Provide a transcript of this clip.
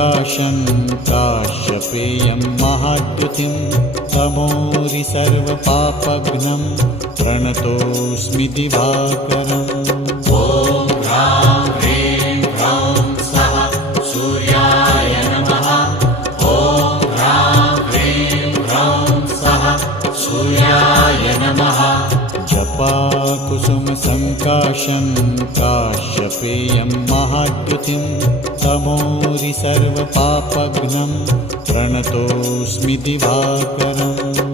सङ्काशं काश्यपेयं महाद्युतिं तमोरि सर्वपापघ्नं प्रणतोऽस्मि दिवाकरम्। ॐ ह्रां ह्रीं ह्रौं स्वः सूर्याय नमः। ॐ ह्रां ह्रीं ह्रौं स्वः सूर्याय नमः। जपाकुसुमसङ्काशं काश्यपेयं महाद्युतिं तमोरि सर्वपापघ्नं प्रणतोऽस्मि दिवाकरम्।